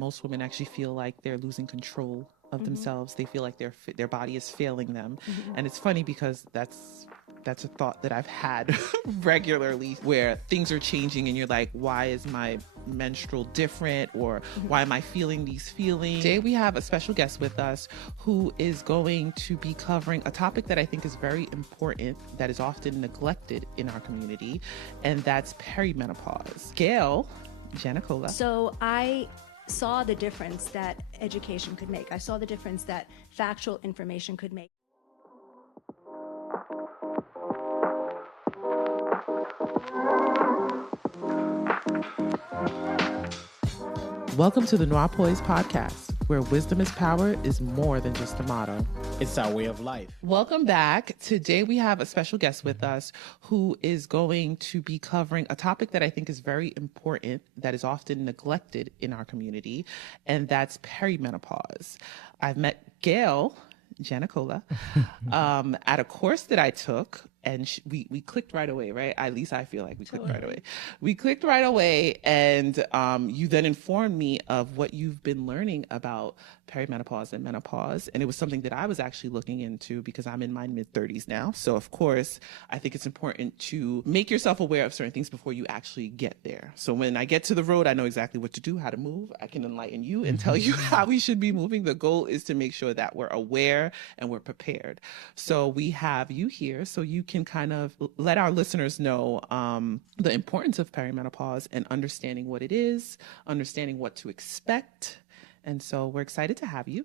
Most women actually feel like they're losing control of themselves. They feel like their body is failing them. And it's funny because that's a thought that I've had regularly, where things are changing and you're like, why is my menstrual different? Or why am I feeling these feelings? Today we have a special guest with us who is going to be covering a topic that I think is very important, that is often neglected in our community, and that's perimenopause. Gail Janicola. So I saw the difference that education could make. I saw the difference that factual information could make. Welcome to the NOIRPOISED podcast, where wisdom is power is more than just a motto. It's our way of life. Welcome back. Today we have a special guest with us who is going to be covering a topic that I think is very important, that is often neglected in our community, and that's perimenopause. I've met Gail Janicola at a course that I took, and we clicked right away, right? At least I feel like we clicked right away. We clicked right away, and you then informed me of what you've been learning about perimenopause and menopause, and it was something that I was actually looking into because I'm in my mid-30s now. So of course, I think it's important to make yourself aware of certain things before you actually get there. So when I get to the road, I know exactly what to do, how to move. I can enlighten you and tell you how we should be moving. The goal is to make sure that we're aware and we're prepared. So we have you here so you can kind of let our listeners know the importance of perimenopause and understanding what it is, understanding what to expect. And so we're excited to have you.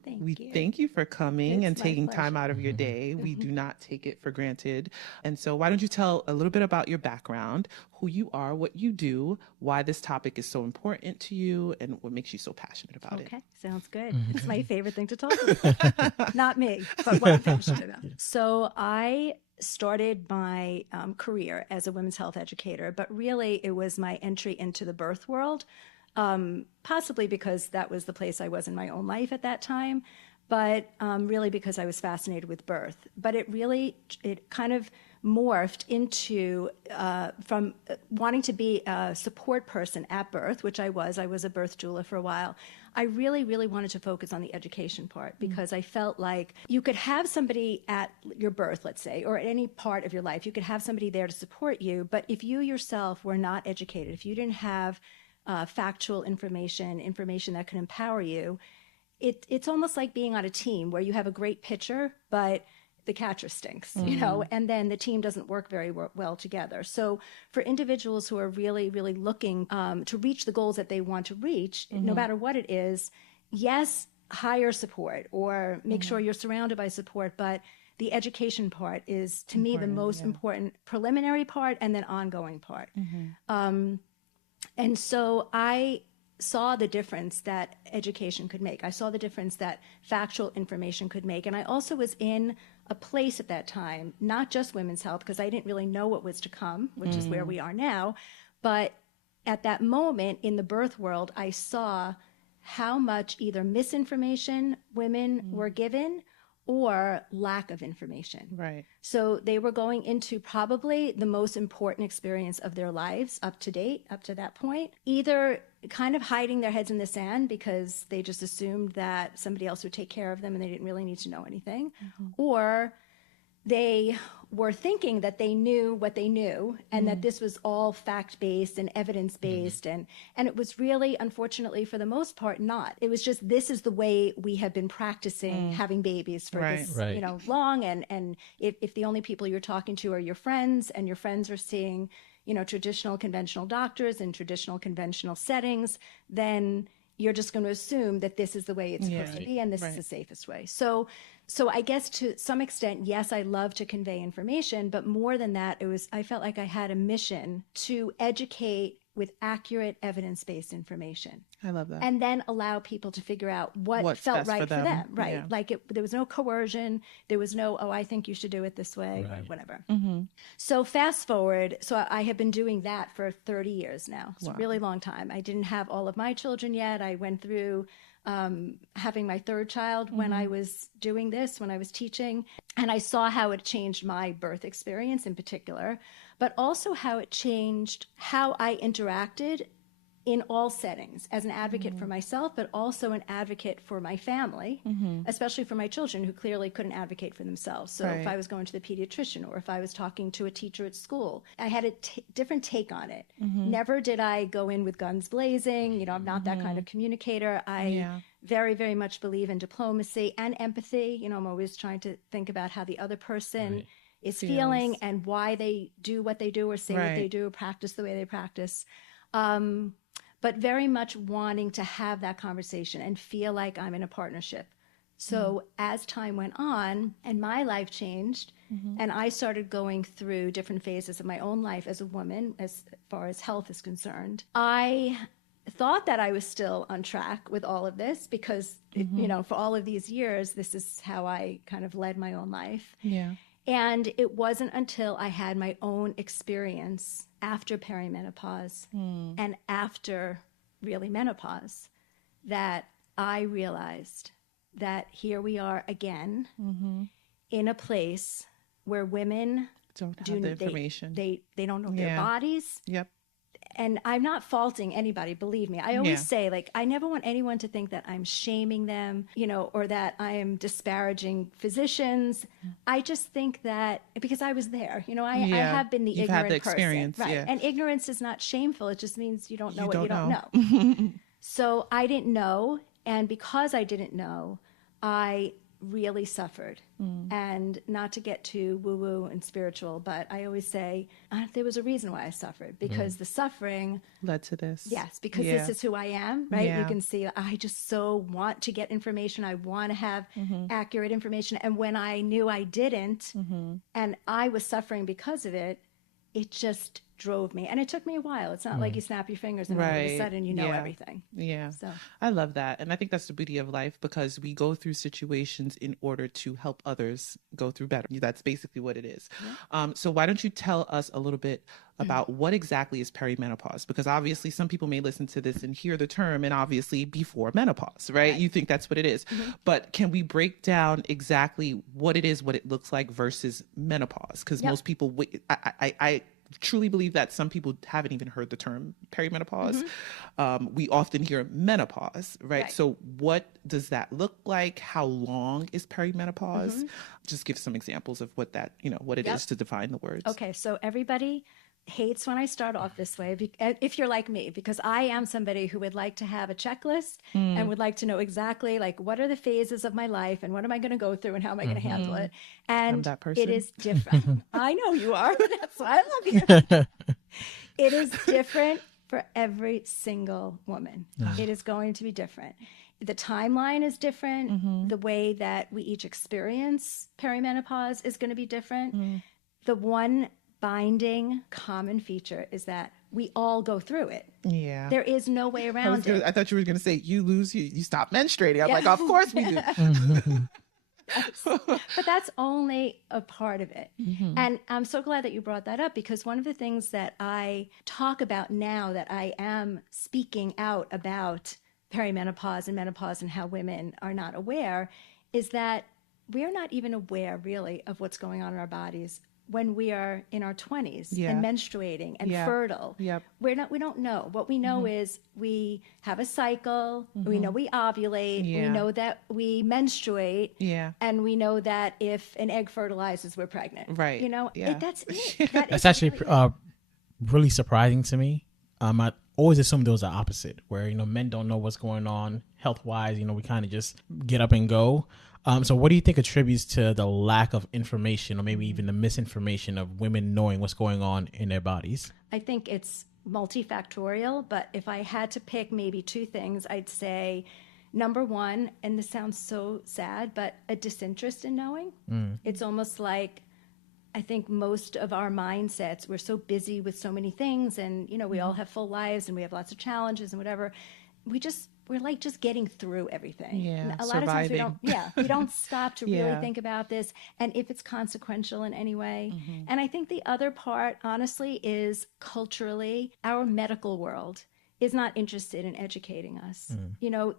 Thank you for coming and taking time out of your day. We do not take it for granted. And so why don't you tell a little bit about your background, who you are, what you do, why this topic is so important to you, and what makes you so passionate about it. Okay, sounds good. It's my favorite thing to talk about. Not me, but what I'm passionate about. So I started my career as a women's health educator, but really it was my entry into the birth world. Possibly because that was the place I was in my own life at that time, but really because I was fascinated with birth. But it kind of morphed into from wanting to be a support person at birth, which I was a birth doula for a while. I really, really wanted to focus on the education part because I felt like you could have somebody at your birth, let's say, or at any part of your life, you could have somebody there to support you, but if you yourself were not educated, if you didn't have factual information that can empower you, it's almost like being on a team where you have a great pitcher, but the catcher stinks, you know, and then the team doesn't work very well together. So for individuals who are really, really looking to reach the goals that they want to reach, no matter what it is, yes, hire support or make sure you're surrounded by support, but the education part is, to me, the most important preliminary part and then ongoing part. And so I saw the difference that education could make. I saw the difference that factual information could make. And I also was in a place at that time, not just women's health, because I didn't really know what was to come, which is where we are now. But at that moment in the birth world, I saw how much either misinformation women were given or lack of information. Right. So they were going into probably the most important experience of their lives up to date, up to that point, either kind of hiding their heads in the sand because they just assumed that somebody else would take care of them and they didn't really need to know anything, or they were thinking that they knew what they knew and that this was all fact-based and evidence-based. And it was really, unfortunately, for the most part, not. It was just, this is the way we have been practicing having babies for this, you know, long. And if the only people you're talking to are your friends and your friends are seeing, you know, traditional conventional doctors in traditional conventional settings, then you're just going to assume that this is the way it's supposed to be and this is the safest way. So I guess to some extent, yes, I love to convey information, but more than that, I felt like I had a mission to educate with accurate evidence-based information. I love that. And then allow people to figure out what felt right for them. Right. Yeah. Like there was no coercion. There was no, I think you should do it this way, or whatever. So fast forward. So I have been doing that for 30 years now. It's a really long time. I didn't have all of my children yet. I went through having my third child when I was doing this, when I was teaching. And I saw how it changed my birth experience in particular, but also how it changed how I interacted in all settings, as an advocate for myself, but also an advocate for my family, especially for my children who clearly couldn't advocate for themselves. So if I was going to the pediatrician or if I was talking to a teacher at school, I had a different take on it. Never did I go in with guns blazing. You know, I'm not that kind of communicator. I very, very much believe in diplomacy and empathy. You know, I'm always trying to think about how the other person is feeling and why they do what they do or say what they do or practice the way they practice. But very much wanting to have that conversation and feel like I'm in a partnership. So as time went on and my life changed and I started going through different phases of my own life as a woman, as far as health is concerned, I thought that I was still on track with all of this because, you know, for all of these years, this is how I kind of led my own life. Yeah. And it wasn't until I had my own experience after perimenopause and after really menopause that I realized that here we are again in a place where women don't have the information. They don't know their bodies. Yep. And I'm not faulting anybody, believe me. I always say, like, I never want anyone to think that I'm shaming them, you know, or that I am disparaging physicians. I just think that because I was there, you know, I have been the You've ignorant had the experience, person. Right. yeah. And ignorance is not shameful. It just means you don't know what you don't know. So I didn't know. And because I didn't know, I really suffered. And not to get too woo-woo and spiritual, but I always say there was a reason why I suffered, because the suffering led to this. Yes, because this is who I am, right? You can see I just so want to get information. I want to have accurate information. And when I knew I didn't, and I was suffering because of it, it just drove me. And it took me a while. It's not like you snap your fingers and all of a sudden you know everything. Yeah. So I love that. And I think that's the beauty of life, because we go through situations in order to help others go through better. That's basically what it is. So why don't you tell us a little bit about what exactly is perimenopause? Because obviously some people may listen to this and hear the term and obviously before menopause, right? You think that's what it is. But can we break down exactly what it is, what it looks like versus menopause? Because most people, I truly believe that some people haven't even heard the term perimenopause. We often hear menopause, right? So what does that look like? How long is perimenopause? Just give some examples of what that, you know, what it is to define the words. Okay, so everybody hates when I start off this way, if you're like me, because I am somebody who would like to have a checklist and would like to know exactly, like, what are the phases of my life and what am I going to go through and how am I going to handle it? And I'm that person. It is different. I know you are. That's why I love you. It is different for every single woman. It is going to be different. The timeline is different. The way that we each experience perimenopause is going to be different. The one binding common feature is that we all go through it. Yeah. There is no way around it. I thought you were going to say you stop menstruating. I'm like, of course we do. But that's only a part of it. And I'm so glad that you brought that up, because one of the things that I talk about now that I am speaking out about perimenopause and menopause and how women are not aware is that we're not even aware really of what's going on in our bodies when we are in our 20s and menstruating and fertile. We don't know. What we know is we have a cycle, we know we ovulate, we know that we menstruate, and we know that if an egg fertilizes, we're pregnant. Right. You know, that's it. That's actually really surprising to me. I always assumed there was the opposite, where, you know, men don't know what's going on health-wise. You know, we kind of just get up and go. So what do you think attributes to the lack of information, or maybe even the misinformation of women knowing what's going on in their bodies? I think it's multifactorial, but if I had to pick maybe two things, I'd say number one, and this sounds so sad, but a disinterest in knowing. It's almost like, I think most of our mindsets, we're so busy with so many things, and, you know, we all have full lives and we have lots of challenges and whatever. We're like just getting through everything. Yeah, a lot of times we don't stop to really think about this, and if it's consequential in any way. And I think the other part, honestly, is culturally, our medical world is not interested in educating us. You know,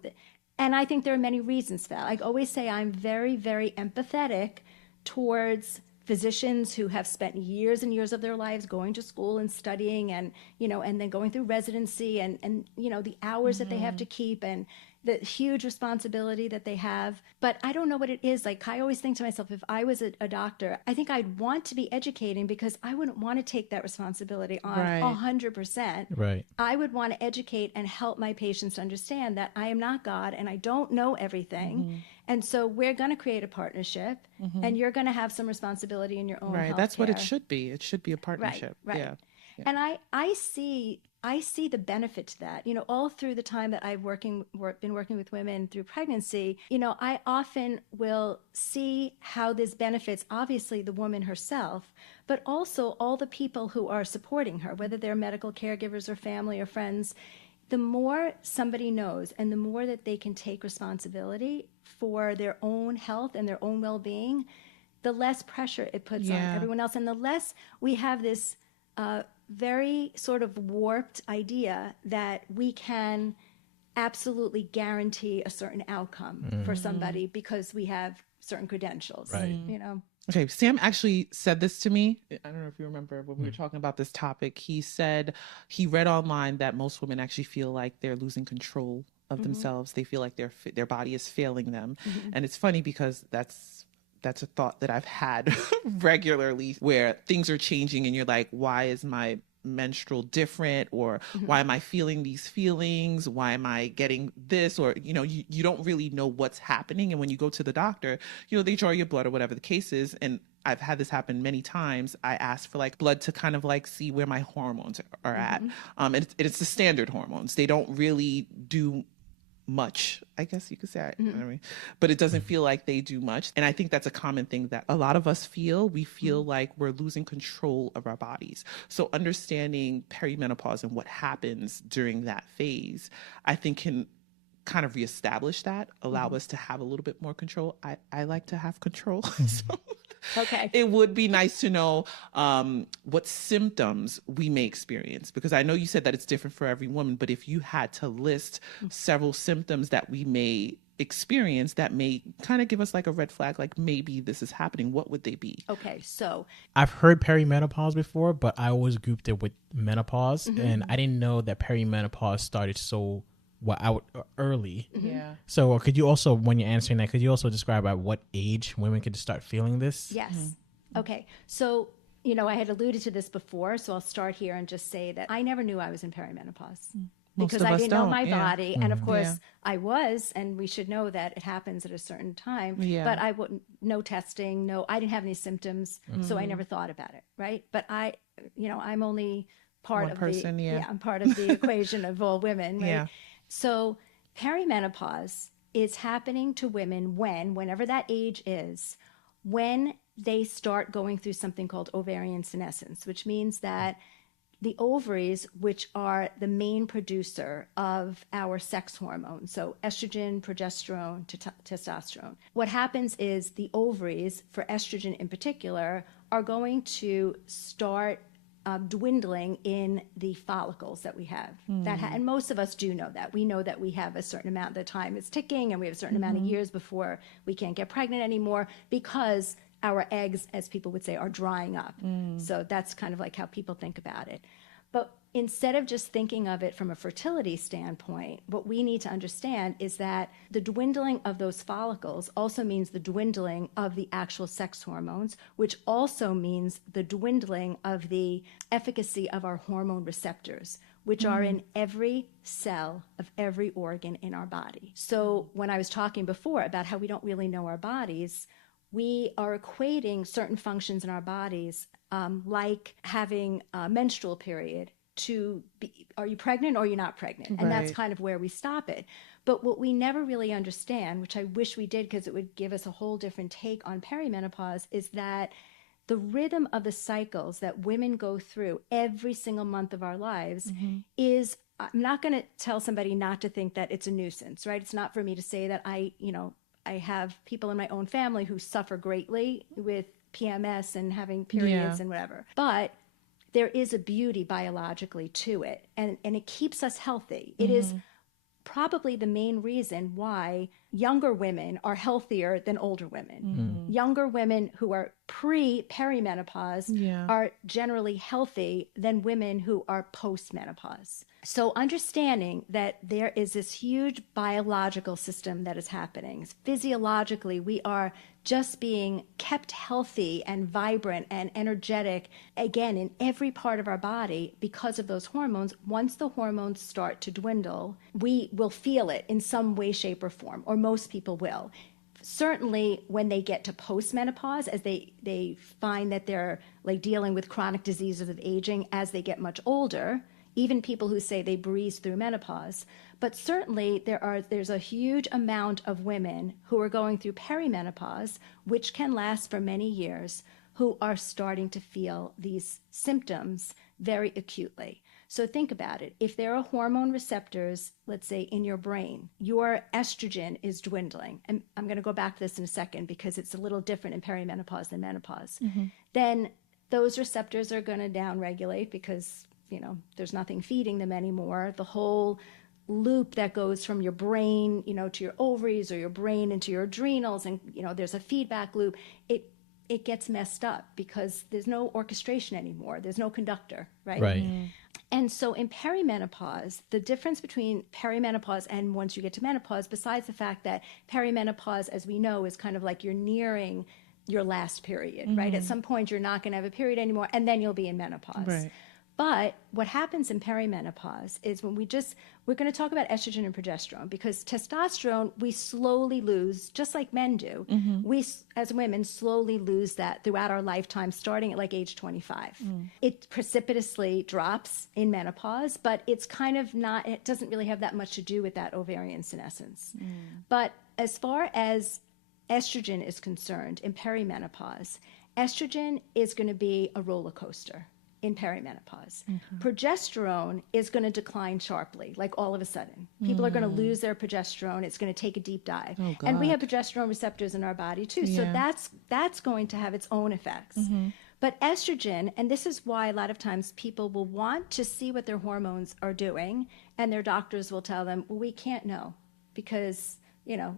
and I think there are many reasons for that. I always say I'm very, very empathetic towards physicians who have spent years and years of their lives going to school and studying and, and then going through residency and the hours that they have to keep and the huge responsibility that they have. But I don't know what it is. Like, I always think to myself, if I was a doctor, I think I'd want to be educating because I wouldn't want to take that responsibility on 100%. Right. I would want to educate and help my patients understand that I am not God and I don't know everything. And so we're going to create a partnership and you're going to have some responsibility in your own Right. healthcare. That's what it should be. It should be a partnership. Right. Yeah. And I see the benefit to that. All through the time that I've been working with women through pregnancy, I often will see how this benefits, obviously, the woman herself, but also all the people who are supporting her, whether they're medical caregivers or family or friends. The more somebody knows and the more that they can take responsibility for their own health and their own well-being, the less pressure it puts on everyone else. And the less we have this very sort of warped idea that we can absolutely guarantee a certain outcome for somebody because we have certain credentials, Okay, Sam actually said this to me. I don't know if you remember when we were talking about this topic. He said he read online that most women actually feel like they're losing control of themselves. They feel like their body is failing them. And it's funny because that's a thought that I've had regularly, where things are changing and you're like, why is my menstrual different? Or why am I feeling these feelings? Why am I getting this? Or, you don't really know what's happening. And when you go to the doctor, they draw your blood or whatever the case is. And I've had this happen many times. I ask for blood to kind of see where my hormones are at. And it's the standard hormones. They don't really do much, I guess you could say, but it doesn't feel like they do much. And I think that's a common thing that a lot of us feel. We feel like we're losing control of our bodies. So understanding perimenopause and what happens during that phase, I think can kind of reestablish that, allow us to have a little bit more control. I like to have control. So okay. It would be nice to know what symptoms we may experience, because I know you said that it's different for every woman, but if you had to list several symptoms that we may experience that may kind of give us a red flag, maybe this is happening, what would they be? Okay, so I've heard perimenopause before, but I always grouped it with menopause, and I didn't know that perimenopause started so early. Yeah. So could you also, when you're answering that, could you also describe at what age women could start feeling this? Yes. Okay. So, I had alluded to this before, so I'll start here and just say that I never knew I was in perimenopause because I didn't know my body. And of course I was, and we should know that it happens at a certain time, but I wouldn't, no testing, I didn't have any symptoms. So I never thought about it. Right. But I'm only part of I'm part of the equation of all women. Right? Yeah. So perimenopause is happening to women whenever that age is, when they start going through something called ovarian senescence, which means that the ovaries, which are the main producer of our sex hormones, so estrogen, progesterone, testosterone, what happens is the ovaries, for estrogen in particular, are going to start dwindling in the follicles that we have. And most of us do know that. We know that we have a certain amount, the time is ticking, and we have a certain amount of years before we can't get pregnant anymore because our eggs, as people would say, are drying up. So that's kind of how people think about it. But instead of just thinking of it from a fertility standpoint, what we need to understand is that the dwindling of those follicles also means the dwindling of the actual sex hormones, which also means the dwindling of the efficacy of our hormone receptors, which are in every cell of every organ in our body. So when I was talking before about how we don't really know our bodies, we are equating certain functions in our bodies, like having a menstrual period, to be, are you pregnant or are you not pregnant? And that's kind of where we stop it. But what we never really understand, which I wish we did because it would give us a whole different take on perimenopause, is that the rhythm of the cycles that women go through every single month of our lives is, I'm not going to tell somebody not to think that it's a nuisance, right? It's not for me to say that I have people in my own family who suffer greatly with PMS and having periods and whatever. But there is a beauty biologically to it, and it keeps us healthy. It is probably the main reason why younger women are healthier than older women. Younger women who are perimenopause are generally healthy than women who are postmenopause. So understanding that there is this huge biological system that is happening. Physiologically, we are just being kept healthy and vibrant and energetic, again, in every part of our body because of those hormones. Once the hormones start to dwindle, we will feel it in some way, shape, or form, or most people will. Certainly when they get to postmenopause, as they find that they're like dealing with chronic diseases of aging as they get much older, even people who say they breeze through menopause. But certainly there's a huge amount of women who are going through perimenopause, which can last for many years, who are starting to feel these symptoms very acutely. So think about it. If there are hormone receptors, let's say in your brain, your estrogen is dwindling, and I'm going to go back to this in a second because it's a little different in perimenopause than menopause, then those receptors are going to downregulate because there's nothing feeding them anymore. The whole loop that goes from your brain, to your ovaries, or your brain into your adrenals, and there's a feedback loop. It gets messed up because there's no orchestration anymore. There's no conductor, right? Right. And so in perimenopause, the difference between perimenopause and once you get to menopause, besides the fact that perimenopause, as we know, is kind of like you're nearing your last period, right? At some point, you're not going to have a period anymore, and then you'll be in menopause. Right. But what happens in perimenopause is when we're going to talk about estrogen and progesterone, because testosterone, we slowly lose, just like men do. We, as women, slowly lose that throughout our lifetime, starting at like age 25. It precipitously drops in menopause, but it's kind of not, it doesn't really have that much to do with that ovarian senescence. But as far as estrogen is concerned in perimenopause, estrogen is going to be a roller coaster in perimenopause. Progesterone is going to decline sharply, like all of a sudden. People are going to lose their progesterone. It's going to take a deep dive. Oh, and we God. have progesterone receptors in our body too. Yeah. So that's going to have its own effects. But estrogen, and this is why a lot of times people will want to see what their hormones are doing, and their doctors will tell them, well, we can't know because,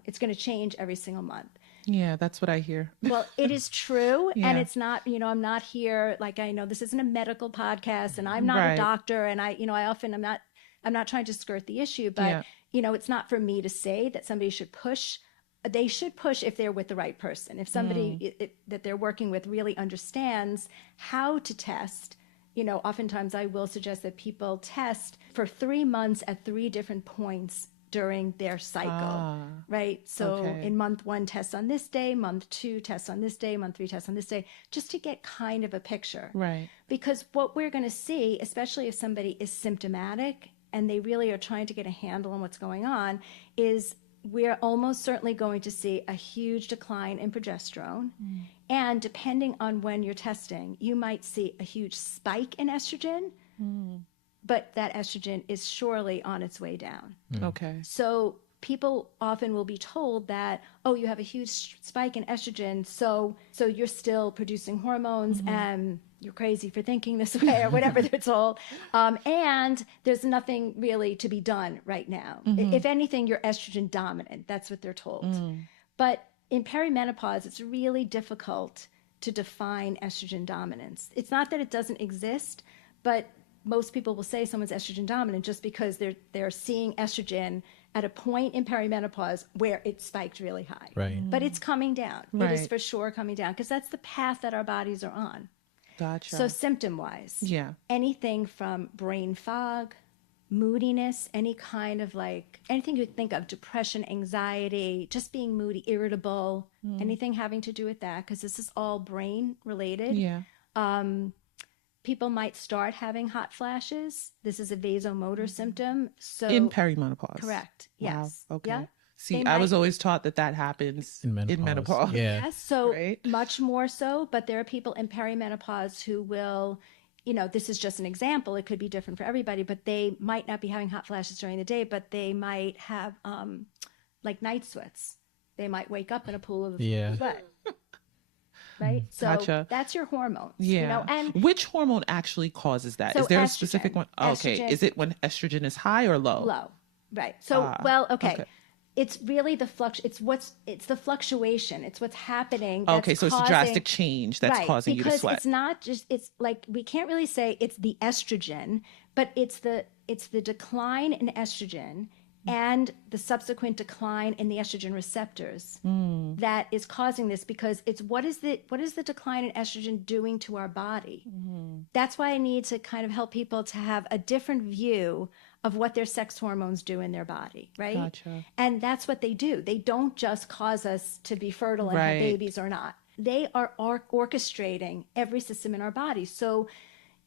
it's going to change every single month. Yeah, that's what I hear. Well, it is true. Yeah. And it's not, I'm not here, like, I know this isn't a medical podcast and I'm not a doctor. And I'm not trying to skirt the issue, but, it's not for me to say that somebody should push. They should push if they're with the right person. If somebody that they're working with really understands how to test, oftentimes I will suggest that people test for 3 months at 3 different points during their cycle, right? So in month 1, tests on this day, month 2, tests on this day, month 3, tests on this day, just to get kind of a picture. Right. Because what we're going to see, especially if somebody is symptomatic and they really are trying to get a handle on what's going on, is we're almost certainly going to see a huge decline in progesterone. And depending on when you're testing, you might see a huge spike in estrogen. But that estrogen is surely on its way down. Okay. So people often will be told that, oh, you have a huge spike in estrogen, so you're still producing hormones and you're crazy for thinking this way or whatever they're told. And there's nothing really to be done right now. If anything, you're estrogen dominant. That's what they're told. But in perimenopause, it's really difficult to define estrogen dominance. It's not that it doesn't exist, but most people will say someone's estrogen dominant just because they're seeing estrogen at a point in perimenopause where it spiked really high. Right. But it's coming down. Right. It is for sure coming down because that's the path that our bodies are on. Gotcha. So symptom-wise, anything from brain fog, moodiness, any kind of anything you think of, depression, anxiety, just being moody, irritable, anything having to do with that, because this is all brain related. People might start having hot flashes. This is a vasomotor symptom. So in perimenopause. Correct. Wow. Yes. Okay. Yep. See, I was always taught that happens in menopause. Yeah. Yes, so Right? much more so, but there are people in perimenopause who will, this is just an example. It could be different for everybody, but they might not be having hot flashes during the day, but they might have night sweats. They might wake up in a pool of sweat. Right? So Gotcha. that's your hormones. Yeah. And which hormone actually causes that? So Is there a estrogen. specific one? Okay. Estrogen. Is it when estrogen is high or low? low. Right. So, okay. It's really the it's the fluctuation. It's what's happening. That's Okay, so it's a drastic change that's causing you to sweat. Because it's not just, it's like, we can't really say it's the estrogen, but it's the decline in estrogen and the subsequent decline in the estrogen receptors that is causing this, because it's what is the decline in estrogen doing to our body? That's why I need to kind of help people to have a different view of what their sex hormones do in their body, right? Gotcha. And that's what they do. They don't just cause us to be fertile and have babies or not. They are orchestrating every system in our body. So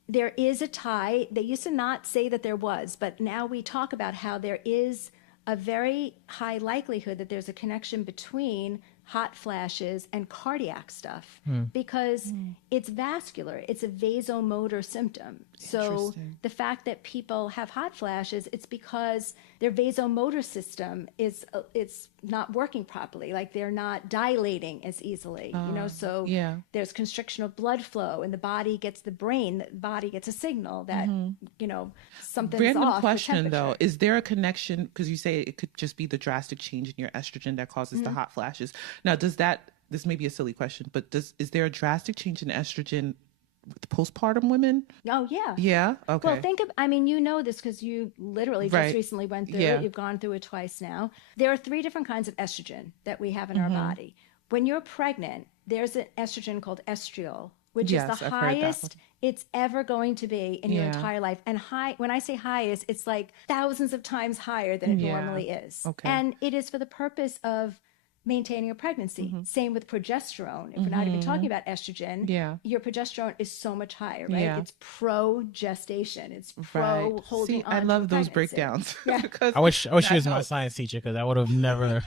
there is a tie. They used to not say that there was, but now we talk about how there is a very high likelihood that there's a connection between hot flashes and cardiac stuff, because it's vascular. It's a vasomotor symptom. So the fact that people have hot flashes, it's because their vasomotor system is it's not working properly. Like, they're not dilating as easily, so there's constriction of blood flow, and the body gets the body gets a signal that, something's Random off. question though, is there a connection? Because you say it could just be the drastic change in your estrogen that causes the hot flashes. Now, this may be a silly question, but is there a drastic change in estrogen with postpartum women? Oh, yeah. Yeah? Okay. Well, this because you literally just recently went through it. You've gone through it twice now. There are 3 different kinds of estrogen that we have in our body. When you're pregnant, there's an estrogen called estriol, which is the highest it's ever going to be in your entire life. And when I say highest, it's like thousands of times higher than it normally is. Okay. And it is for the purpose of maintaining a pregnancy. Same with progesterone. If we're not even talking about estrogen, your progesterone is so much higher, right? Yeah. It's pro-gestation. It's pro-holding on. I love to those pregnancy. breakdowns. I wish she was my science teacher, because I would have never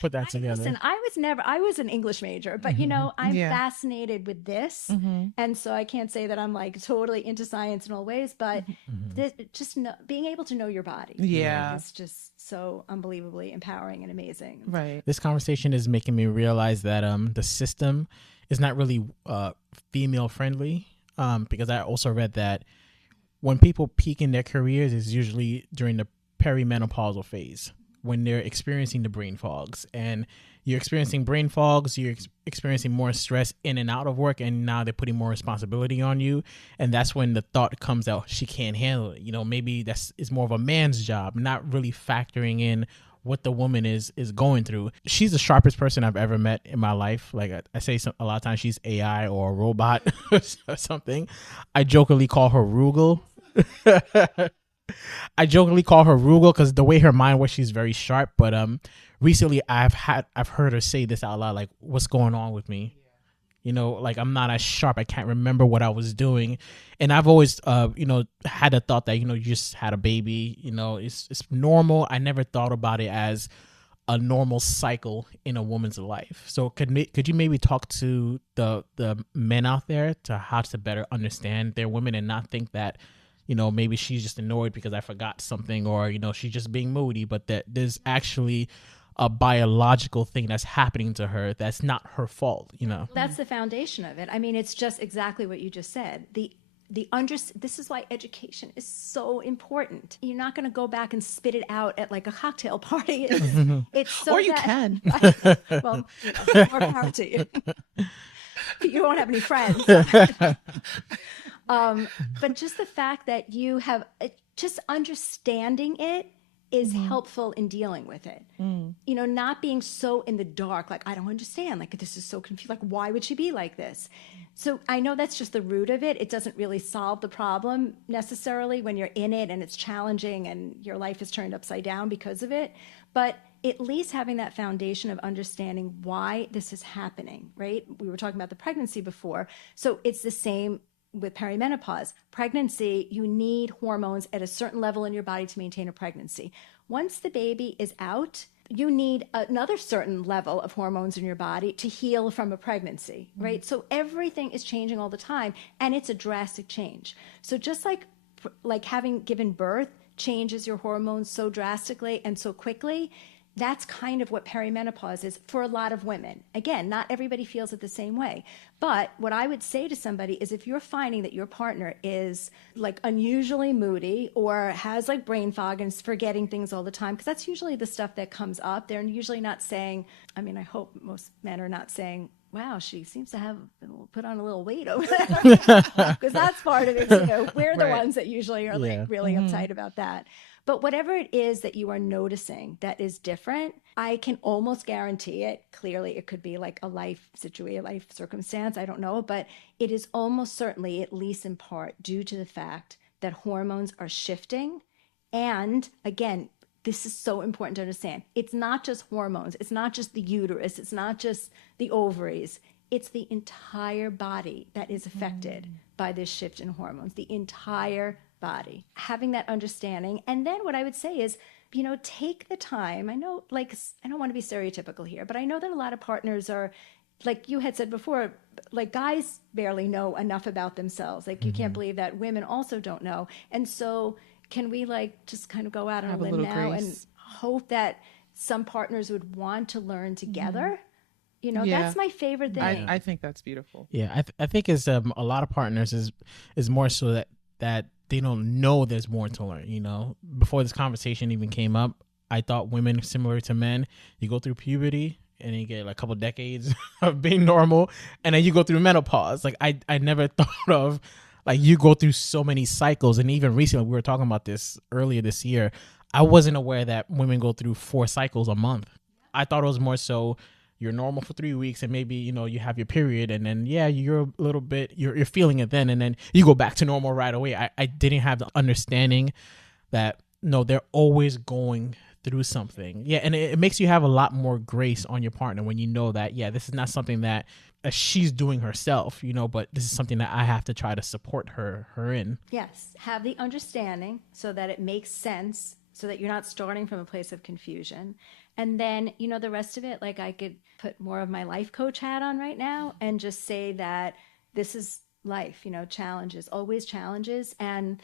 put that together. Listen, I was an English major, but I'm fascinated with this. And so I can't say that I'm like totally into science in all ways, but being able to know your body is just so unbelievably empowering and amazing. Right. This conversation is making me realize that the system is not really female friendly, because I also read that when people peak in their careers is usually during the perimenopausal phase, when they're experiencing the brain fogs. And you're experiencing brain fogs, you're experiencing more stress in and out of work, and now they're putting more responsibility on you. And that's when the thought comes out, she can't handle it. Maybe it's more of a man's job, not really factoring in what the woman is going through. She's the sharpest person I've ever met in my life. Like I say a lot of times she's AI or a robot or something. I jokingly call her Rugal. Because the way her mind works, she's very sharp. But recently I've heard her say this out loud, like, what's going on with me? Like, I'm not as sharp. I can't remember what I was doing. And I've always, had a thought that, you just had a baby, it's normal. I never thought about it as a normal cycle in a woman's life. So could you maybe talk to the men out there to how to better understand their women and not think that, maybe she's just annoyed because I forgot something, or, she's just being moody, but that there's actually a biological thing that's happening to her that's not her fault, That's the foundation of it. I mean, it's just exactly what you just said. This is why education is so important. You're not going to go back and spit it out at like a cocktail party. It's so or you can. Well, more power to you. You won't have any friends. But just the fact that you have just understanding it is helpful in dealing with it. Not being so in the dark, like, I don't understand, like, this is so confused, like, why would she be like this? So I know that's just the root of it. It doesn't really solve the problem necessarily when you're in it and it's challenging and your life is turned upside down because of it. But at least having that foundation of understanding why this is happening, right? We were talking about the pregnancy before. So it's the same with perimenopause. Pregnancy, you need hormones at a certain level in your body to maintain a pregnancy. Once the baby is out, you need another certain level of hormones in your body to heal from a pregnancy, right? So everything is changing all the time, and it's a drastic change. So just like having given birth changes your hormones so drastically and so quickly, that's kind of what perimenopause is for a lot of women. Again, not everybody feels it the same way. But what I would say to somebody is if you're finding that your partner is like unusually moody or has like brain fog and is forgetting things all the time, because that's usually the stuff that comes up. They're usually not saying, I mean, I hope most men are not saying, wow, she seems to have put on a little weight over there. Because that's part of it. You know, we're the ones that usually are like really uptight about that. But whatever it is that you are noticing that is different, I can almost guarantee it. Clearly, it could be like a life situation, a life circumstance. I don't know. But it is almost certainly, at least in part, due to the fact that hormones are shifting. And again, this is so important to understand. It's not just hormones. It's not just the uterus. It's not just the ovaries. It's the entire body that is affected by this shift in hormones, the entire body. Having that understanding. And then what I would say is, you know, take the time. I know, like, I don't want to be stereotypical here, but I know that a lot of partners are, like you had said before, like guys barely know enough about themselves. Like you can't believe that women also don't know. And so can we like just kind of go out on a limb now and hope that some partners would want to learn together? You know, that's my favorite thing. I think that's beautiful. Yeah, I think it's a lot of partners is more so that they don't know there's more to learn. You know, before this conversation even came up, I thought women similar to men, you go through puberty and you get like a couple decades of being normal, and then you go through menopause. Like I never thought of like you go through so many cycles, and even recently we were talking about this earlier this year. I wasn't aware that women go through 4 cycles a month. I thought it was more so you're normal for 3 weeks and maybe, you know, you have your period and then, you're a little bit, you're feeling it then, and then you go back to normal right away. I didn't have the understanding that, no, they're always going through something. Yeah. And it makes you have a lot more grace on your partner when you know that, this is not something that she's doing herself, you know, but this is something that I have to try to support her in. Yes. Have the understanding so that it makes sense, so that you're not starting from a place of confusion. And then, you know, the rest of it, like I could put more of my life coach hat on right now and just say that this is life, you know, challenges, always challenges. And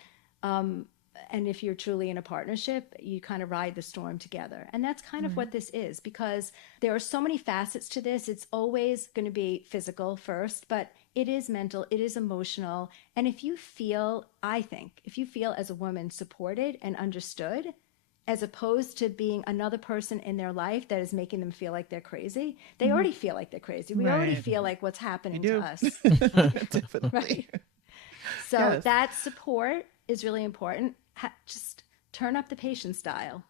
if you're truly in a partnership, you kind of ride the storm together. And that's kind of what this is, because there are so many facets to this. It's always going to be physical first, but it is mental, it is emotional. And if you feel, I think, if you feel as a woman supported and understood, as opposed to being another person in their life that is making them feel like they're crazy. They already feel like they're crazy. We already feel like what's happening to us. Definitely. Right. So that support is really important. Just turn up the patience dial.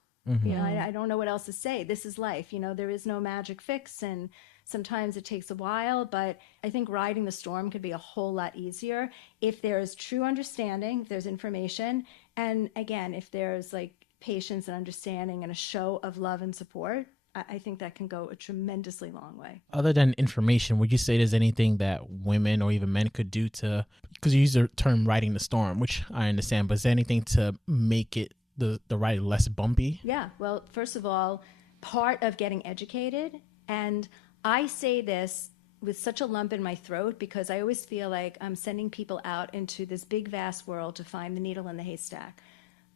You know, I don't know what else to say. This is life. You know, there is no magic fix, and sometimes it takes a while, but I think riding the storm could be a whole lot easier if there is true understanding, if there's information, and again, if there's like patience and understanding and a show of love and support. I think that can go a tremendously long way. Other than information, would you say there's anything that women or even men could do to, because you use the term riding the storm, which I understand, but is there anything to make it the ride less bumpy? Yeah, well, first of all, part of getting educated, and I say this with such a lump in my throat because I always feel like I'm sending people out into this big, vast world to find the needle in the haystack.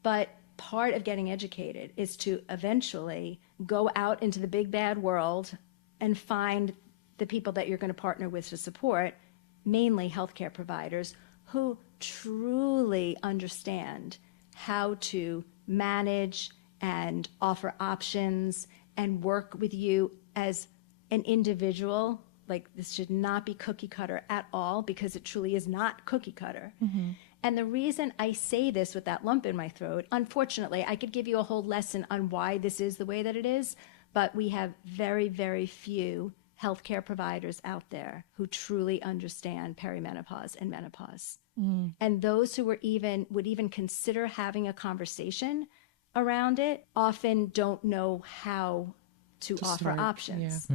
But part of getting educated is to eventually go out into the big bad world and find the people that you're going to partner with to support, mainly healthcare providers who truly understand how to manage and offer options and work with you as an individual. Like, this should not be cookie cutter at all, because it truly is not cookie cutter. And the reason I say this with that lump in my throat, unfortunately, I could give you a whole lesson on why this is the way that it is, but we have very, very few healthcare providers out there who truly understand perimenopause and menopause. And those who would even consider having a conversation around it often don't know how to offer options.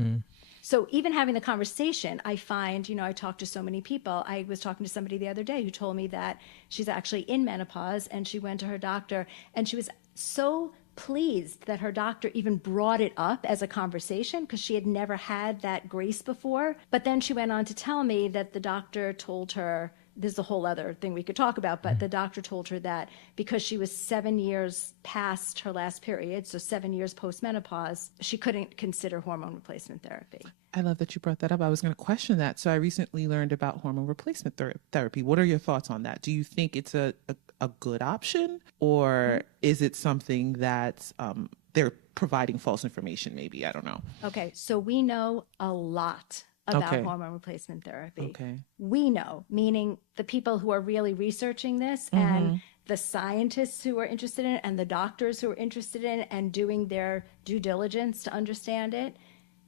So even having the conversation, I find, you know, I talk to so many people. I was talking to somebody the other day who told me that she's actually in menopause, and she went to her doctor, and she was so pleased that her doctor even brought it up as a conversation, because she had never had that grace before. But then she went on to tell me that the doctor told her this is a whole other thing we could talk about, but the doctor told her that because she was 7 years past her last period, so 7 years post-menopause, she couldn't consider hormone replacement therapy. I love that you brought that up. I was going to question that. So I recently learned about hormone replacement therapy. What are your thoughts on that? Do you think it's a good option, or is it something that they're providing false information maybe? I don't know. Okay, so we know a lot about hormone replacement therapy. Okay. We know, meaning the people who are really researching this and the scientists who are interested in it and the doctors who are interested in it and doing their due diligence to understand it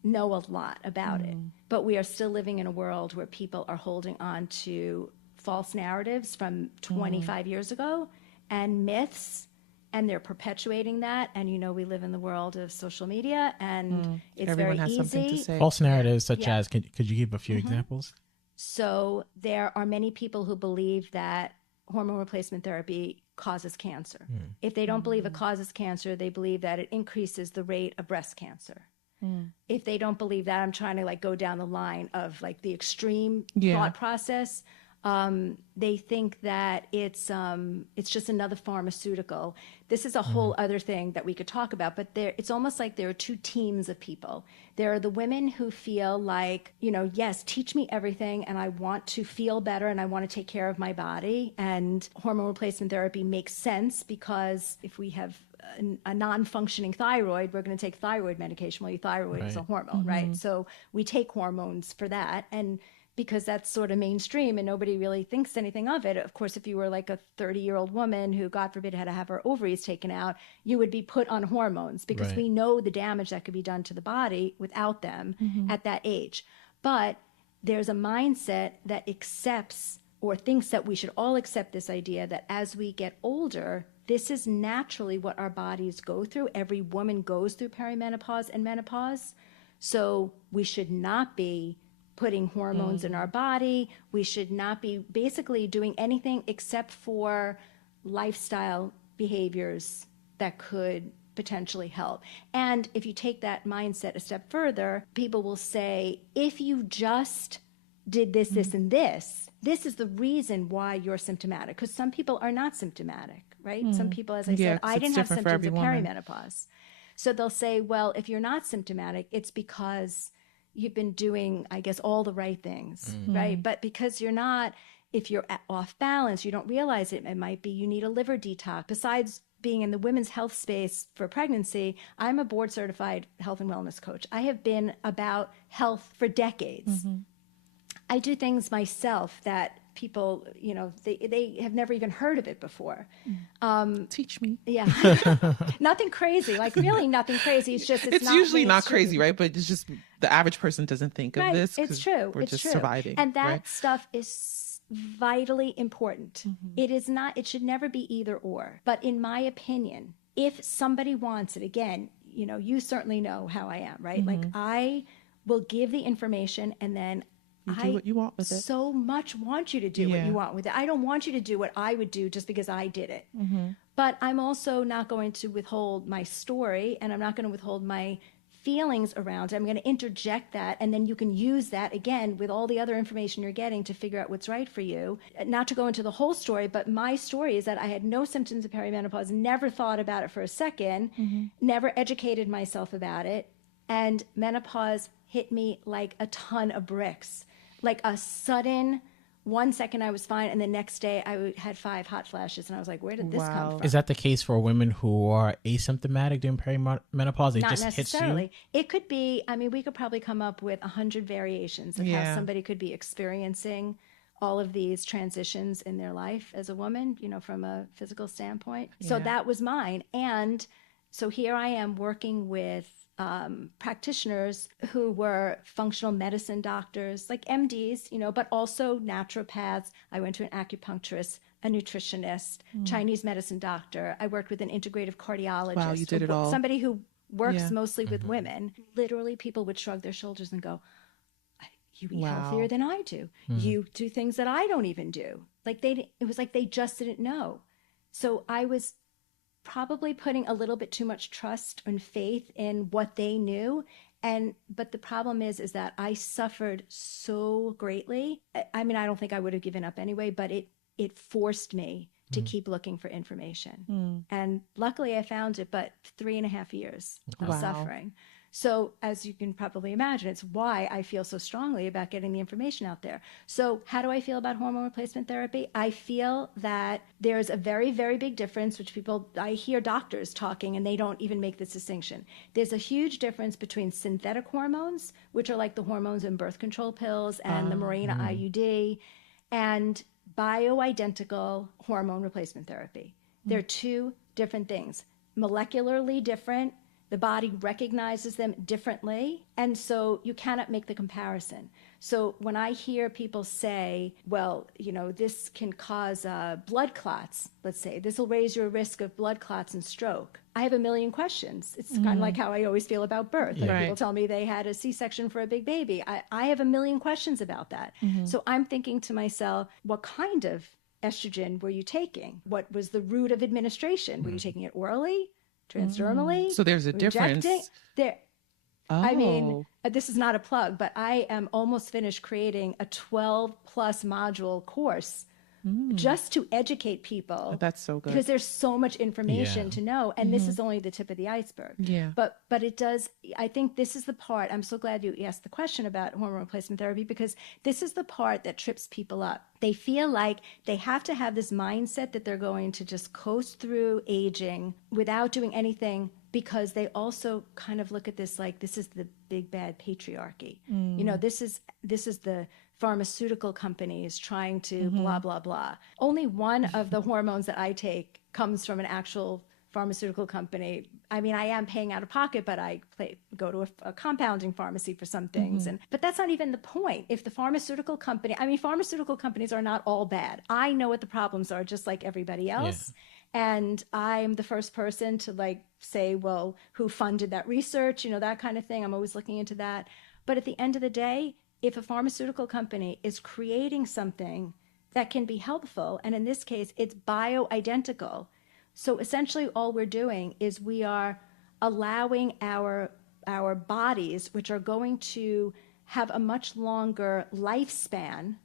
know a lot about it. But we are still living in a world where people are holding on to false narratives from 25 years ago and myths, and they're perpetuating that. And we live in the world of social media, and it's Everyone very has something to easy. say. False narratives such as, could you give a few examples? So there are many people who believe that hormone replacement therapy causes cancer. If they don't believe it causes cancer, they believe that it increases the rate of breast cancer. If they don't believe that, I'm trying to go down the line of the extreme thought process. They think that it's just another pharmaceutical. This is a whole other thing that we could talk about, but it's almost like there are two teams of people. There are the women who feel like, yes, teach me everything, and I want to feel better, and I want to take care of my body, and hormone replacement therapy makes sense because if we have a non-functioning thyroid, we're going to take thyroid medication. Well, your thyroid is a hormone, right? So we take hormones for that, and because that's sort of mainstream and nobody really thinks anything of it. Of course, if you were like a 30-year-old woman who, God forbid, had to have her ovaries taken out, you would be put on hormones because we know the damage that could be done to the body without them at that age. But there's a mindset that accepts or thinks that we should all accept this idea that as we get older, this is naturally what our bodies go through. Every woman goes through perimenopause and menopause. So we should not be putting hormones in our body. We should not be basically doing anything except for lifestyle behaviors that could potentially help. And if you take that mindset a step further, people will say, if you just did this, this, and this is the reason why you're symptomatic. Because some people are not symptomatic, right? Some people, as I said, I didn't have symptoms of perimenopause. So they'll say, well, if you're not symptomatic, it's because you've been doing, I guess, all the right things, right? But because you're not, if you're off balance, you don't realize it. It might be you need a liver detox. Besides being in the women's health space for pregnancy, I'm a board certified health and wellness coach. I have been about health for decades. I do things myself that people, they have never even heard of it before. Teach me. Yeah. Nothing crazy, really nothing crazy. It's just, it's not usually not mainstream. crazy, right? But it's just the average person doesn't think of this. It's true. We're just true. surviving. And that stuff is vitally important. It is not, it should never be either or. But in my opinion, if somebody wants it, again, you certainly know how I am, right? I will give the information, and then you do what you want with it. So much want you to do what you want with it. I don't want you to do what I would do just because I did it. But I'm also not going to withhold my story, and I'm not going to withhold my feelings around it. I'm going to interject that, and then you can use that again with all the other information you're getting to figure out what's right for you. Not to go into the whole story, but my story is that I had no symptoms of perimenopause, never thought about it for a second, never educated myself about it, and menopause hit me like a ton of bricks. Like a sudden, 1 second I was fine, and the next day I had 5 hot flashes, and I was like, where did this come from? Is that the case for women who are asymptomatic during perimenopause? It Not just necessarily. hits you? It could be, we could probably come up with 100 variations of how somebody could be experiencing all of these transitions in their life as a woman, from a physical standpoint. So that was mine. And so here I am working with practitioners who were functional medicine doctors, like MDs, but also naturopaths. I went to an acupuncturist, a nutritionist, Chinese medicine doctor. I worked with an integrative cardiologist. Wow, you did it all. Somebody who works mostly with women. Literally, people would shrug their shoulders and go, you eat healthier than I do. You do things that I don't even do. It was like they just didn't know. So I was probably putting a little bit too much trust and faith in what they knew. But the problem is that I suffered so greatly. I mean, I don't think I would have given up anyway, but it forced me to keep looking for information. And luckily I found it, but 3.5 years of suffering. So as you can probably imagine, it's why I feel so strongly about getting the information out there. So how do I feel about hormone replacement therapy? I feel that there's a very, very big difference, which I hear doctors talking and they don't even make this distinction. There's a huge difference between synthetic hormones, which are like the hormones in birth control pills and the Mirena IUD, and bioidentical hormone replacement therapy. They're two different things, molecularly different. The body recognizes them differently, and so you cannot make the comparison. So when I hear people say, well, this can cause blood clots, let's say, this will raise your risk of blood clots and stroke, I have a million questions. It's kind of like how I always feel about birth. Like people tell me they had a C-section for a big baby. I have a million questions about that. So I'm thinking to myself, what kind of estrogen were you taking? What was the route of administration? Were you taking it orally? Transdermally? So there's a difference. I mean, this is not a plug, but I am almost finished creating a 12+ module course just to educate people. That's so good. Because there's so much information to know, and this is only the tip of the iceberg. Yeah. But it does, I think this is the part, I'm so glad you asked the question about hormone replacement therapy, because this is the part that trips people up. They feel like they have to have this mindset that they're going to just coast through aging without doing anything, because they also kind of look at this like this is the big bad patriarchy. This is the pharmaceutical companies trying to blah, blah, blah. Only one of the hormones that I take comes from an actual pharmaceutical company. I mean, I am paying out of pocket, but I go to a compounding pharmacy for some things. But that's not even the point. If the pharmaceutical companies are not all bad. I know what the problems are, just like everybody else. Yeah. And I'm the first person to say, well, who funded that research, that kind of thing. I'm always looking into that. But at the end of the day, if a pharmaceutical company is creating something that can be helpful, and in this case, it's bioidentical. So essentially all we're doing is we are allowing our bodies, which are going to have a much longer lifespan,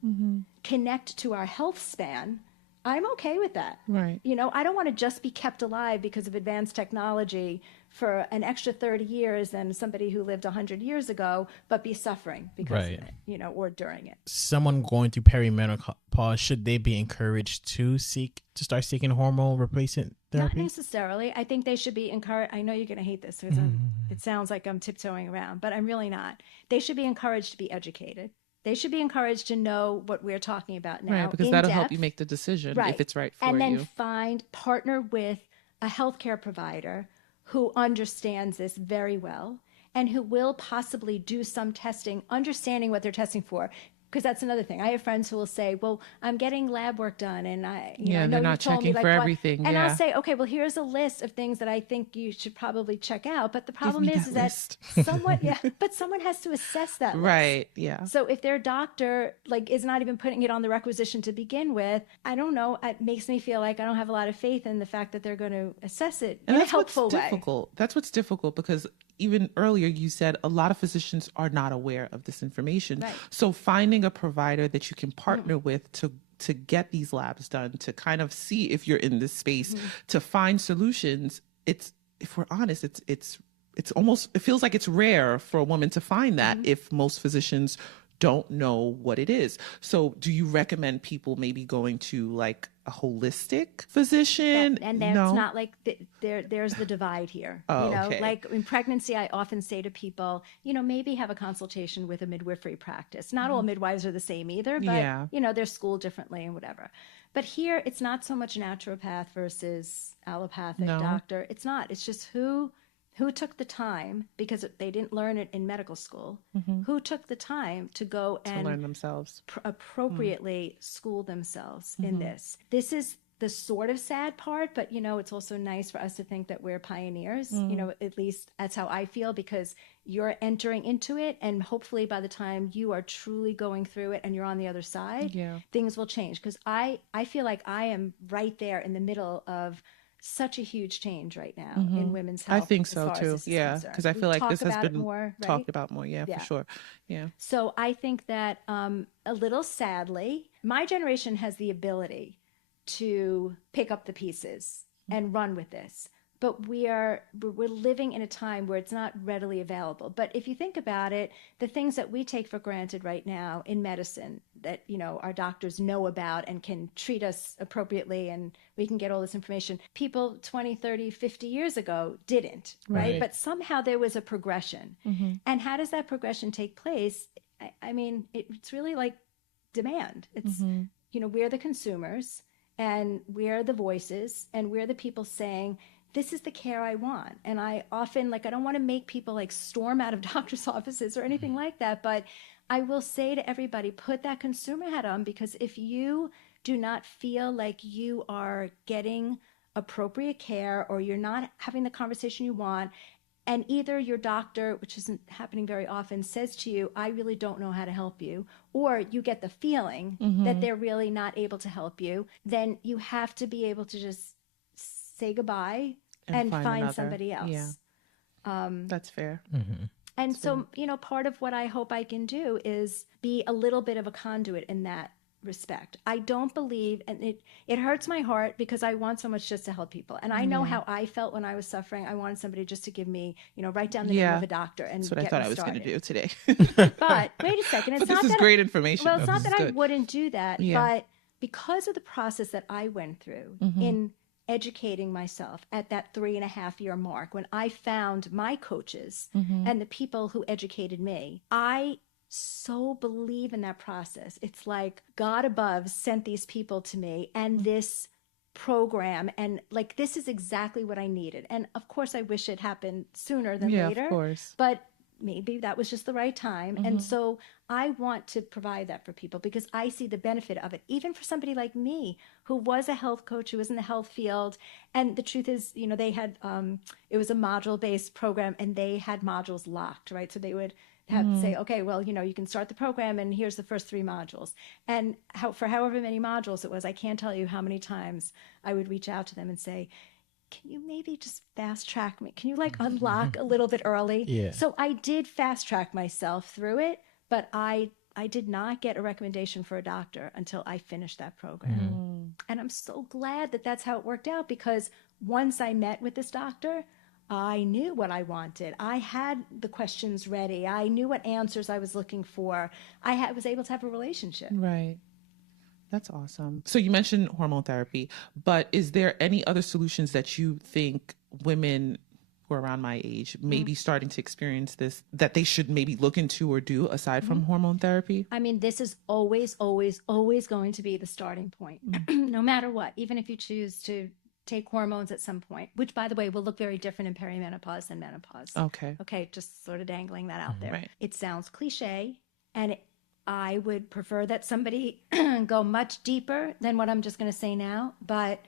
connect to our health span. I'm okay with that. Right. I don't want to just be kept alive because of advanced technology for an extra 30 years than somebody who lived 100 years ago, but be suffering because of it, or during it. Someone going through perimenopause, should they be encouraged to start seeking hormone replacement therapy? Not necessarily. I think they should be encouraged. I know you're going to hate this because it sounds like I'm tiptoeing around, but I'm really not. They should be encouraged to be educated. They should be encouraged to know what we're talking about now. Right, because that'll help you make the decision if it's right for you. And then partner with a healthcare provider who understands this very well and who will possibly do some testing, understanding what they're testing for. Because that's another thing. I have friends who will say, well, I'm getting lab work done. And I know they're not checking for everything. And I'll say, okay, well, here's a list of things that I think you should probably check out. But the problem is that someone has to assess that list. Right. Yeah. So if their doctor is not even putting it on the requisition to begin with, I don't know. It makes me feel like I don't have a lot of faith in the fact that they're going to assess it in a helpful way. That's what's difficult, because even earlier you said a lot of physicians are not aware of this information. Right. So finding a provider that you can partner with to get these labs done, to kind of see if you're in this space, to find solutions. If we're honest, it's almost, it feels like it's rare for a woman to find that if most physicians don't know what it is. So do you recommend people maybe going to a holistic physician? And that's not there's the divide here. Okay. In pregnancy, I often say to people, maybe have a consultation with a midwifery practice. Not all midwives are the same either, but they're schooled differently and whatever. But here, it's not so much naturopath versus allopathic doctor. It's not. It's just who took the time, because they didn't learn it in medical school, who took the time to go and learn themselves, appropriately school themselves in this. This is the sort of sad part, but it's also nice for us to think that we're pioneers. At least that's how I feel, because you're entering into it, and hopefully by the time you are truly going through it and you're on the other side, things will change. Because I feel like I am right there in the middle of such a huge change right now in women's health. I think as so far as too. this is Yeah, concerned. because I We feel like talk this has about it been more, right? talked about more. Yeah, Yeah. for sure. Yeah. So I think that a little sadly, my generation has the ability to pick up the pieces and run with this. But we're living in a time where it's not readily available. But if you think about it, the things that we take for granted right now in medicine that, you know, our doctors know about and can treat us appropriately and we can get all this information, people 20, 30, 50 years ago didn't, right? But somehow there was a progression. And how does that progression take place? I mean, it's really like demand. It's, you know, we're the consumers and we're the voices and we're the people saying, this is the care I want. And I often, like, I don't want to make people like storm out of doctor's offices or anything like that, but I will say to everybody, put that consumer hat on, because if you do not feel like you are getting appropriate care or you're not having the conversation you want, and either your doctor, which isn't happening very often, says to you, I really don't know how to help you, or you get the feeling that they're really not able to help you, then you have to be able to just say goodbye and find somebody else. Yeah. That's fair. And so, you know, part of what I hope I can do is be a little bit of a conduit in that respect. I don't believe, and it hurts my heart because I want so much just to help people. And I know how I felt when I was suffering. I wanted somebody just to give me, you know, write down the name of a doctor and that's what I thought I was going to do today. But wait a second. It's but not this is that great information. Well, it's not this that I wouldn't do that, Yeah. but because of the process that I went through in educating myself at that 3.5-year mark, when I found my coaches and the people who educated me, I so believe in that process. It's like God above sent these people to me and this program, and like, this is exactly what I needed. And of course I wish it happened sooner than later, of course. but maybe that was just the right time. And so I want to provide that for people because I see the benefit of it, even for somebody like me who was a health coach, who was in the health field. And the truth is, you know, they had it was a module-based program and they had modules locked, right? So they would have to say, okay, well, you know, you can start the program and here's the first 3 modules. And for however many modules it was, I can't tell you how many times I would reach out to them and say, can you maybe just fast track me? Can you like unlock a little bit early? Yeah. So I did fast track myself through it, but I did not get a recommendation for a doctor until I finished that program. And I'm so glad that that's how it worked out, because once I met with this doctor, I knew what I wanted. I had the questions ready. I knew what answers I was looking for. I was able to have a relationship. Right. That's awesome. So you mentioned hormone therapy, but is there any other solutions that you think women who are around my age may be starting to experience this, that they should maybe look into or do aside from hormone therapy? I mean, this is always, always, always going to be the starting point, no matter what, even if you choose to take hormones at some point, which, by the way, will look very different in perimenopause than menopause. Okay. Okay, just sort of dangling that out there. Right. It sounds cliche, and I would prefer that somebody go much deeper than what I'm just going to say now, but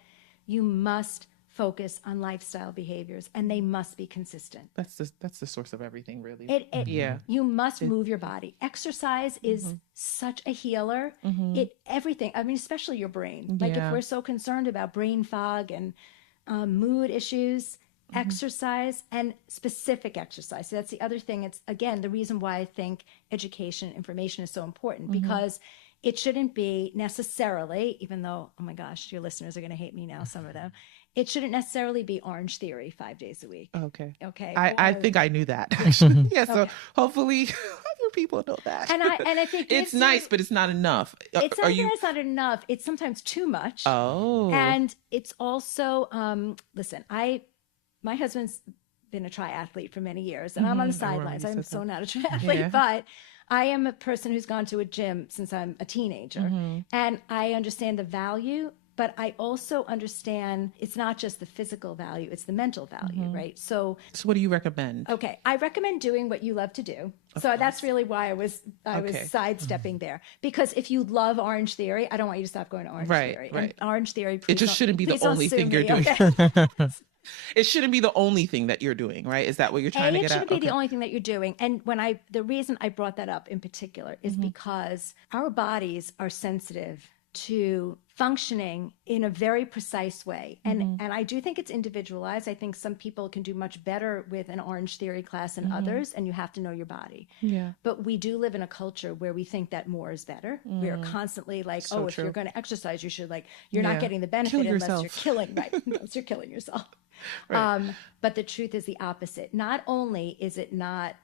you must focus on lifestyle behaviors and they must be consistent. That's the source of everything, really. Yeah. You must move your body. Exercise is such a healer. Everything, I mean, especially your brain. Like if we're so concerned about brain fog and mood issues, exercise and specific exercise. So that's the other thing. It's, again, the reason why I think education, information is so important, because it shouldn't be necessarily, even though, oh my gosh, your listeners are going to hate me now, some of them, it shouldn't necessarily be Orange Theory 5 days a week. Okay. Okay. I think I knew that, actually. Yeah, so hopefully other people know that. And I think it's nice, but it's not enough. It's not that it's not enough. It's sometimes too much. Oh. And it's also, listen, my husband's been a triathlete for many years, and I'm on the sidelines. I'm so not a triathlete, but I am a person who's gone to a gym since I'm a teenager, and I understand the value, but I also understand it's not just the physical value, it's the mental value, right? So what do you recommend? Okay, I recommend doing what you love to do. So that's really why I was sidestepping there. Because if you love Orange Theory, I don't want you to stop going to Orange Theory. Right. And Orange Theory, it just shouldn't be the only thing you're doing. Okay? It shouldn't be the only thing that you're doing, right? Is that what you're trying to get at? It shouldn't be the only thing that you're doing. And the reason I brought that up in particular is because our bodies are sensitive to functioning in a very precise way. And I do think it's individualized. I think some people can do much better with an Orange Theory class than others, and you have to know your body. Yeah. But we do live in a culture where we think that more is better. We are constantly like, So if true. you're going to exercise, you should you're Yeah. not getting the benefit Kill unless yourself. you're killing, right? Unless you're killing yourself. Right. But the truth is the opposite. Not only is it not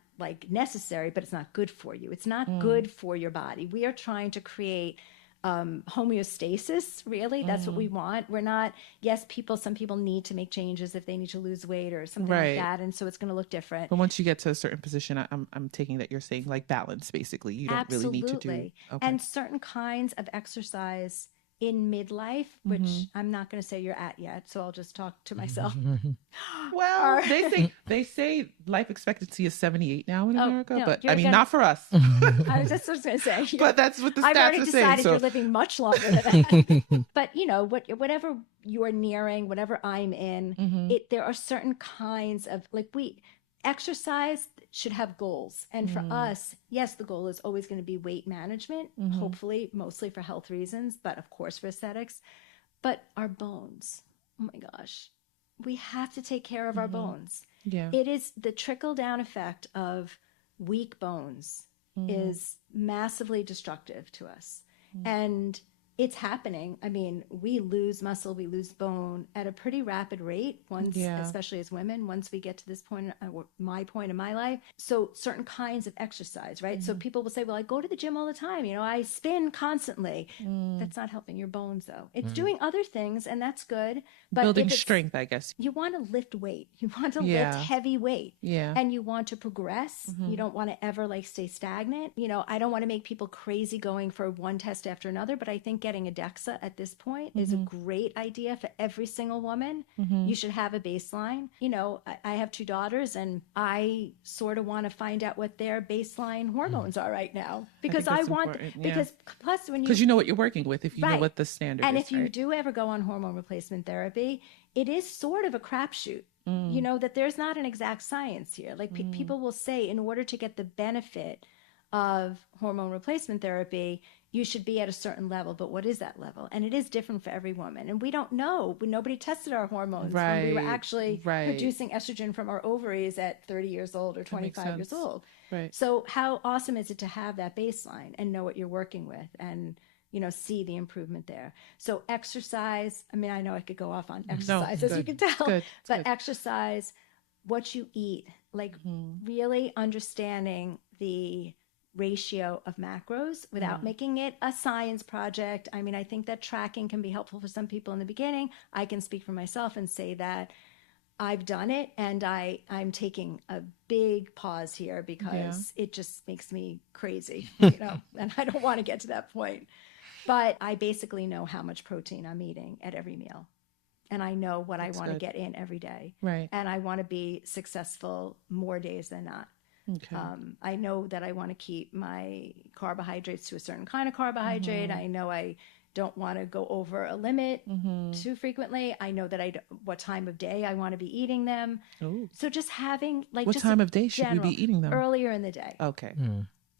necessary, but it's not good for you. It's not good for your body. We are trying to create homeostasis, really. That's what we want. We're not, yes, some people need to make changes if they need to lose weight or something Right. like that. And so it's going to look different. But once you get to a certain position, I'm taking that you're saying balance, basically. You don't really need to do. Absolutely. Okay. And certain kinds of exercise in midlife, which I'm not going to say you're at yet, so I'll just talk to myself. Well, they say life expectancy is 78 now in America, no, but you're I mean, gonna- not for us. I was just going to say. But that's what the I've stats already are decided saying. So you're living much longer than that. But whatever you're nearing, whatever I'm in, there are certain kinds of exercise should have goals. And for us, yes, the goal is always going to be weight management, hopefully, mostly for health reasons, but of course for aesthetics. But our bones, oh my gosh, we have to take care of our bones. yeah. It is the trickle down effect of weak bones is massively destructive to us. And it's happening. I mean, we lose muscle, we lose bone at a pretty rapid rate once, especially as women, once we get to this point, my point in my life. So certain kinds of exercise, right? So people will say, well, I go to the gym all the time. I spin constantly. That's not helping your bones though. It's doing other things and that's good. But Building if it's- strength, I guess. you want to lift weight. You want to Yeah. lift heavy weight. Yeah. And you want to progress. You don't want to ever stay stagnant. I don't want to make people crazy going for one test after another, but I think getting a DEXA at this point is a great idea for every single woman. You should have a baseline. I have 2 daughters and I sort of want to find out what their baseline hormones are right now because I want, because plus when because you know what you're working with if you know Right. what the standard and is. if you do ever go on hormone replacement therapy, it is sort of a crapshoot. That there's not an exact science here. People will say in order to get the benefit of hormone replacement therapy, you should be at a certain level. But what is that level? And it is different for every woman. And we don't know. Nobody tested our hormones when we were actually producing estrogen from our ovaries at 30 years old or 25 years old. Right. So how awesome is it to have that baseline and know what you're working with and see the improvement there. So exercise, I mean, I know I could go off on exercise, as you can tell, but exercise, what you eat, really understanding the ratio of macros without making it a science project. I mean, I think that tracking can be helpful for some people in the beginning. I can speak for myself and say that I've done it and I'm taking a big pause here because it just makes me crazy, and I don't want to get to that point. But I basically know how much protein I'm eating at every meal. And I know what I want to get in every day. Right. And I want to be successful more days than not. Okay. I know that I want to keep my carbohydrates to a certain kind of carbohydrate. I know I don't want to go over a limit too frequently. I know that what time of day I want to be eating them. Ooh. So just having what just time of day should we be eating them? Earlier in the day. Okay.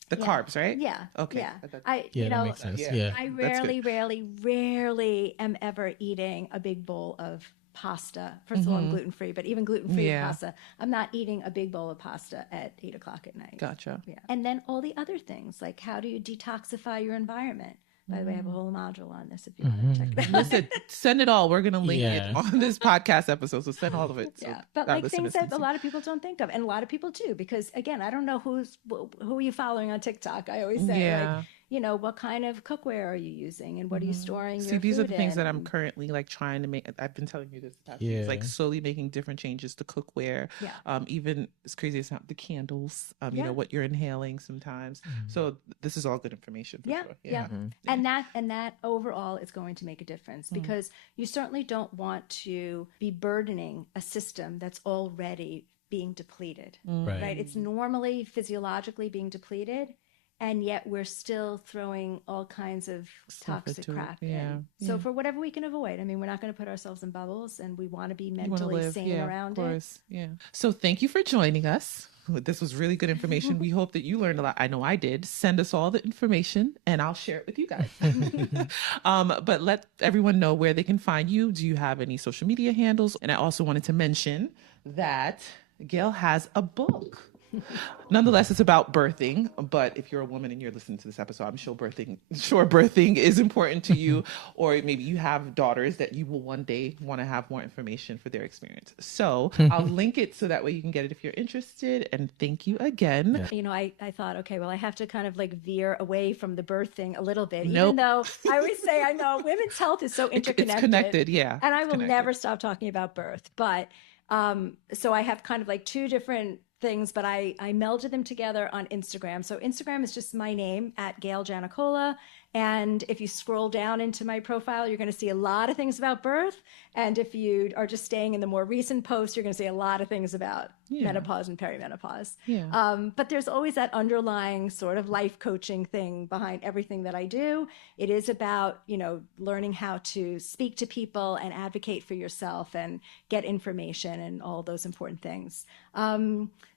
The carbs, right? Yeah. Okay. Yeah. That makes sense. Yeah. I rarely am ever eating a big bowl of pasta. First of all, I'm gluten-free, but even gluten-free pasta, I'm not eating a big bowl of pasta at 8:00 at night. Gotcha. Yeah. And then all the other things, like how do you detoxify your environment? By the way, I have a whole module on this if you want to check that out. Listen, send it all. We're going to link it on this podcast episode. So send all of it. So but things that a lot of people don't think of, and a lot of people do, because again, I don't know who are you following on TikTok. I always say, what kind of cookware are you using, and what are you storing your these are food the things in? that I'm currently trying to make. I've been telling you this past weeks, slowly making different changes to cookware. Even as crazy as the candles. What you're inhaling sometimes. So this is all good information. For sure. And that overall is going to make a difference because you certainly don't want to be burdening a system that's already being depleted, right? It's normally physiologically being depleted. and yet we're still throwing all kinds of Stuff toxic into it. crap Yeah. in. So for whatever we can avoid, I mean, we're not going to put ourselves in bubbles, and we want to be You want to mentally live, sane around of it. course. Yeah. So thank you for joining us. This was really good information. We hope that you learned a lot. I know I did. Send us all the information and I'll share it with you guys. But let everyone know where they can find you. Do you have any social media handles? And I also wanted to mention that Gail has a book. Nonetheless, it's about birthing, but if you're a woman and you're listening to this episode, I'm sure birthing is important to you, or maybe you have daughters that you will one day want to have more information for their experience. So I'll link it so that way you can get it if you're interested. And thank you again. Yeah. You know, I thought, okay, well, I have to kind of like veer away from the birth thing a little bit, Nope. even though I always say, I know women's health is so interconnected. It's connected, yeah. And I It's will connected. never stop talking about birth. But so I have kind of like two different things, but I melded them together on Instagram. So Instagram is just my name at Gail Janicola. And if you scroll down into my profile, you're going to see a lot of things about birth. And if you are just staying in the more recent posts, you're going to see a lot of things about menopause and perimenopause. Yeah. But there's always that underlying sort of life coaching thing behind everything that I do. It is about, you know, learning how to speak to people and advocate for yourself and get information and all those important things.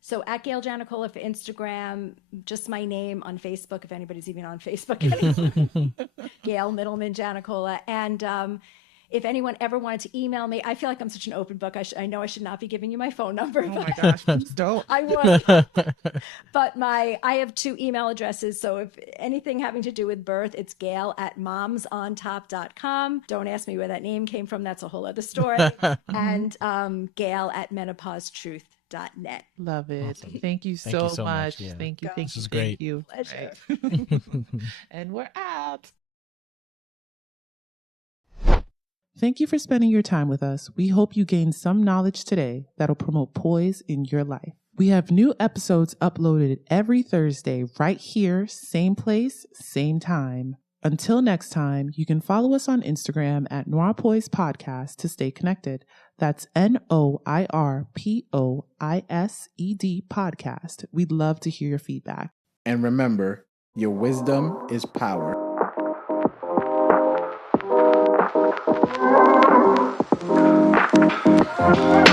So at Gail Janicola for Instagram, just my name on Facebook, if anybody's even on Facebook anymore. Gail Middleman Janicola. And if anyone ever wanted to email me, I feel like I'm such an open book. I know I should not be giving you my phone number. Oh my gosh, please don't. I would. But I have two email addresses. So if anything having to do with birth, it's gail@momsontop.com. Don't ask me where that name came from. That's a whole other story. And gail@menopausetruth.net. Love it. Awesome. Thank you Thank so you so much. much, yeah. Thank you. This is Thank great. you. Pleasure. Right. And we're out. Thank you for spending your time with us. We hope you gained some knowledge today that'll promote poise in your life. We have new episodes uploaded every Thursday right here, same place, same time. Until next time, you can follow us on Instagram at NOIRPOISED Podcast to stay connected. That's NOIRPOISED Podcast. We'd love to hear your feedback. And remember, your wisdom is power. Thank you.